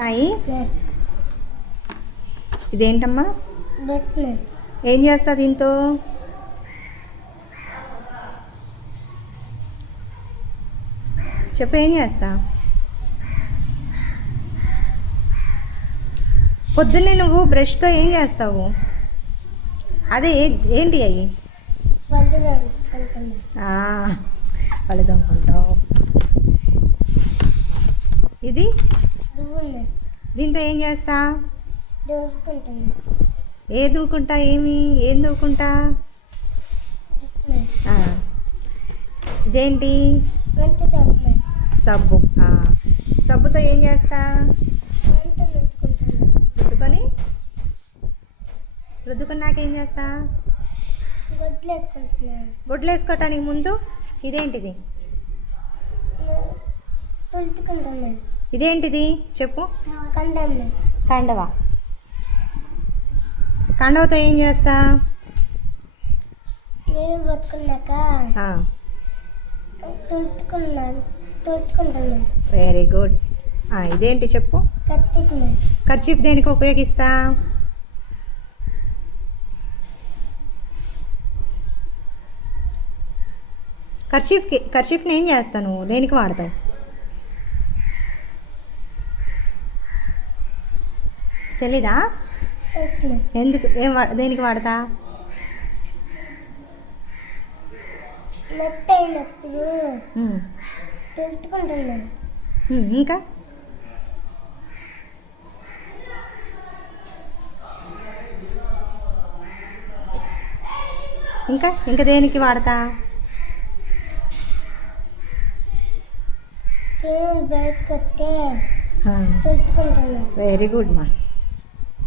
Hi, ఇదేంటమ్మా? ఏం చేస్తా దీంతో? చెప్పు, ఏం చేస్తా? పొద్దున్నే నువ్వు బ్రష్తో ఏం చేస్తావు? అదే ఏంటి అవి? పళ్ళు తోముకుంటావు. ఇది దీంతో ఏం చేస్తా? దూకుంటా. ఏం దూకుంటా? ఇదేంటి? సబ్బు. సబ్బుతో ఏం చేస్తా? రుద్దుకున్నాక ఏం చేస్తా? గుడ్లు వేసుకోవటానికి ముందు ఇదేంటిది? ఇదేంటిది చెప్పు. కండవా. కండవతో ఏం చేస్తా? Very good. ఇదేంటి చెప్పు. కర్చీఫ్ దేనికి ఉపయోగిస్తా? కర్చీఫ్ని ఏం చేస్తాను? దేనికి వాడతావు? తెలీదా? ఎందుకు? దేనికి వాడతా? ఇంకా ఇంకా ఇంకా దేనికి వాడతా? వెరీ గుడ్ మా.